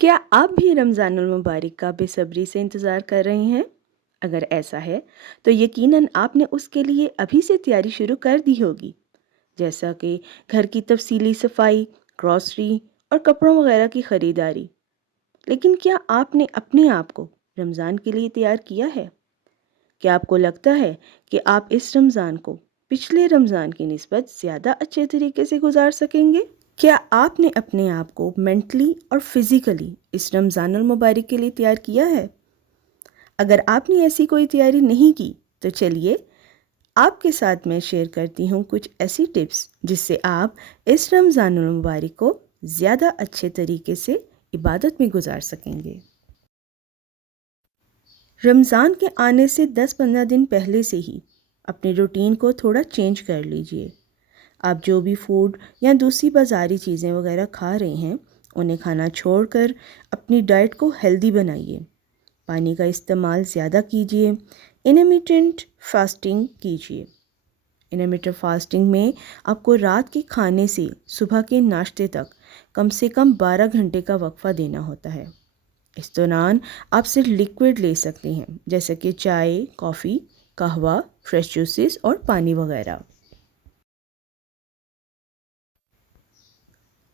کیا آپ بھی رمضان المبارک کا بے صبری سے انتظار کر رہے ہیں؟ اگر ایسا ہے تو یقیناً آپ نے اس کے لیے ابھی سے تیاری شروع کر دی ہوگی، جیسا کہ گھر کی تفصیلی صفائی، گروسری اور کپڑوں وغیرہ کی خریداری۔ لیکن کیا آپ نے اپنے آپ کو رمضان کے لیے تیار کیا ہے؟ کیا آپ کو لگتا ہے کہ آپ اس رمضان کو پچھلے رمضان کی نسبت زیادہ اچھے طریقے سے گزار سکیں گے؟ کیا آپ نے اپنے آپ کو مینٹلی اور فزیکلی اس رمضان المبارک کے لیے تیار کیا ہے؟ اگر آپ نے ایسی کوئی تیاری نہیں کی تو چلیے آپ کے ساتھ میں شیئر کرتی ہوں کچھ ایسی ٹپس جس سے آپ اس رمضان المبارک کو زیادہ اچھے طریقے سے عبادت میں گزار سکیں گے۔ رمضان کے آنے سے 10-15 دن پہلے سے ہی اپنی روٹین کو تھوڑا چینج کر لیجئے۔ آپ جو بھی فوڈ یا دوسری بازاری چیزیں وغیرہ کھا رہے ہیں انہیں کھانا چھوڑ کر اپنی ڈائٹ کو ہیلدی بنائیے۔ پانی کا استعمال زیادہ کیجیے۔ انٹرمیٹنٹ فاسٹنگ کیجیے۔ انٹرمیٹنٹ فاسٹنگ میں آپ کو رات کے کھانے سے صبح کے ناشتے تک کم سے کم 12 گھنٹے کا وقفہ دینا ہوتا ہے۔ اس دوران آپ صرف لیکوڈ لے سکتے ہیں جیسے کہ چائے، کافی، قہوہ، فریش جوسز اور پانی وغیرہ۔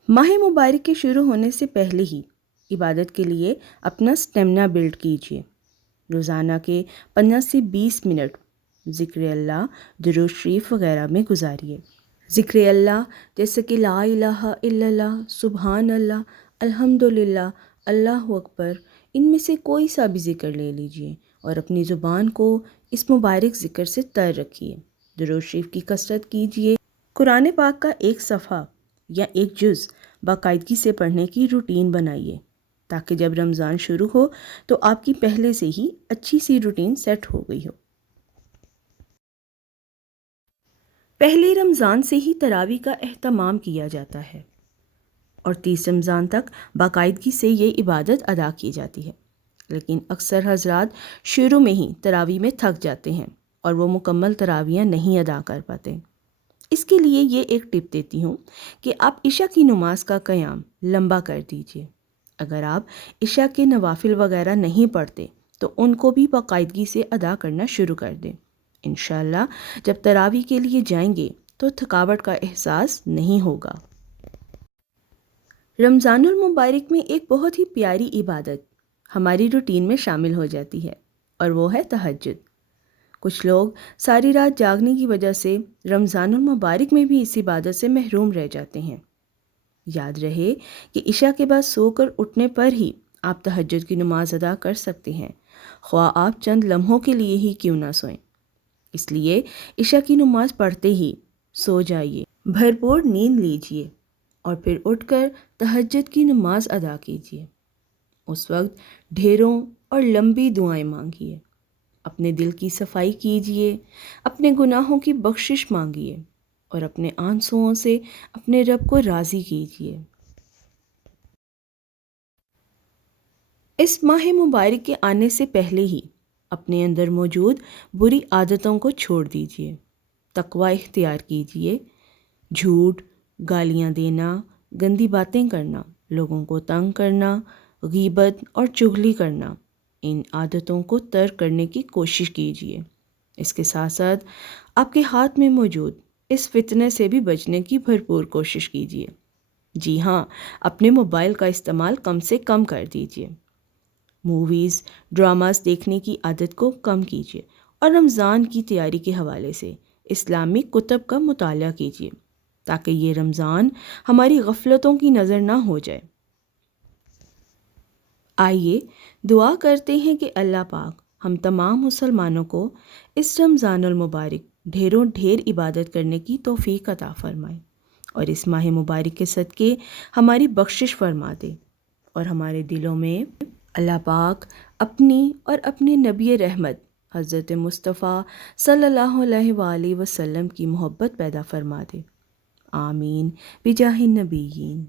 ماہ مبارک کے شروع ہونے سے پہلے ہی عبادت کے لیے اپنا سٹیمنا بلڈ کیجیے۔ روزانہ کے 15 سے 20 منٹ ذکر اللہ، درود شریف وغیرہ میں گزاریے۔ ذکر اللہ جیسے کہ لا الہ الا اللہ، سبحان اللہ، الحمدللہ، اللہ اکبر، ان میں سے کوئی سا بھی ذکر لے لیجیے اور اپنی زبان کو اس مبارک ذکر سے تر رکھیے۔ درود شریف کی کثرت کیجیے۔ قرآن پاک کا ایک صفحہ یا ایک جز باقاعدگی سے پڑھنے کی روٹین بنائیے تاکہ جب رمضان شروع ہو تو آپ کی پہلے سے ہی اچھی سی روٹین سیٹ ہو گئی ہو۔ پہلے رمضان سے ہی تراویح کا اہتمام کیا جاتا ہے اور 30 رمضان تک باقاعدگی سے یہ عبادت ادا کی جاتی ہے، لیکن اکثر حضرات شروع میں ہی تراویح میں تھک جاتے ہیں اور وہ مکمل تراویح نہیں ادا کر پاتے۔ اس کے لیے یہ ایک ٹپ دیتی ہوں کہ آپ عشاء کی نماز کا قیام لمبا کر دیجیے۔ اگر آپ عشاء کے نوافل وغیرہ نہیں پڑھتے تو ان کو بھی باقاعدگی سے ادا کرنا شروع کر دیں۔ انشاءاللہ جب تراویح کے لیے جائیں گے تو تھکاوٹ کا احساس نہیں ہوگا۔ رمضان المبارک میں ایک بہت ہی پیاری عبادت ہماری روٹین میں شامل ہو جاتی ہے اور وہ ہے تہجد۔ کچھ لوگ ساری رات جاگنے کی وجہ سے رمضان المبارک میں بھی اس عبادت سے محروم رہ جاتے ہیں۔ یاد رہے کہ عشاء کے بعد سو کر اٹھنے پر ہی آپ تہجد کی نماز ادا کر سکتے ہیں، خواہ آپ چند لمحوں کے لیے ہی کیوں نہ سوئیں۔ اس لیے عشاء کی نماز پڑھتے ہی سو جائیے، بھرپور نیند لیجیے اور پھر اٹھ کر تہجد کی نماز ادا کیجیے۔ اس وقت ڈھیروں اور لمبی دعائیں مانگیے، اپنے دل کی صفائی کیجیے، اپنے گناہوں کی بخشش مانگیے اور اپنے آنسوؤں سے اپنے رب کو راضی کیجیے۔ اس ماہ مبارک کے آنے سے پہلے ہی اپنے اندر موجود بری عادتوں کو چھوڑ دیجیے، تقوی اختیار کیجیے۔ جھوٹ، گالیاں دینا، گندی باتیں کرنا، لوگوں کو تنگ کرنا، غیبت اور چغلی کرنا، ان عادتوں کو ترک کرنے کی کوشش کیجیے۔ اس کے ساتھ ساتھ آپ کے ہاتھ میں موجود اس فتنے سے بھی بچنے کی بھرپور کوشش کیجیے۔ جی ہاں، اپنے موبائل کا استعمال کم سے کم کر دیجیے۔ موویز، ڈراماز دیکھنے کی عادت کو کم کیجیے اور رمضان کی تیاری کے حوالے سے اسلامی کتب کا مطالعہ کیجیے تاکہ یہ رمضان ہماری غفلتوں کی نظر نہ ہو جائے۔ آئیے دعا کرتے ہیں کہ اللہ پاک ہم تمام مسلمانوں کو اس رمضان المبارک ڈھیروں ڈھیر عبادت کرنے کی توفیق عطا فرمائے اور اس ماہ مبارک کے صدقے ہماری بخشش فرما دے اور ہمارے دلوں میں اللہ پاک اپنی اور اپنے نبی رحمت حضرت مصطفیٰ صلی اللہ علیہ وآلہ وسلم کی محبت پیدا فرما دے۔ آمین بجاہ النبیین۔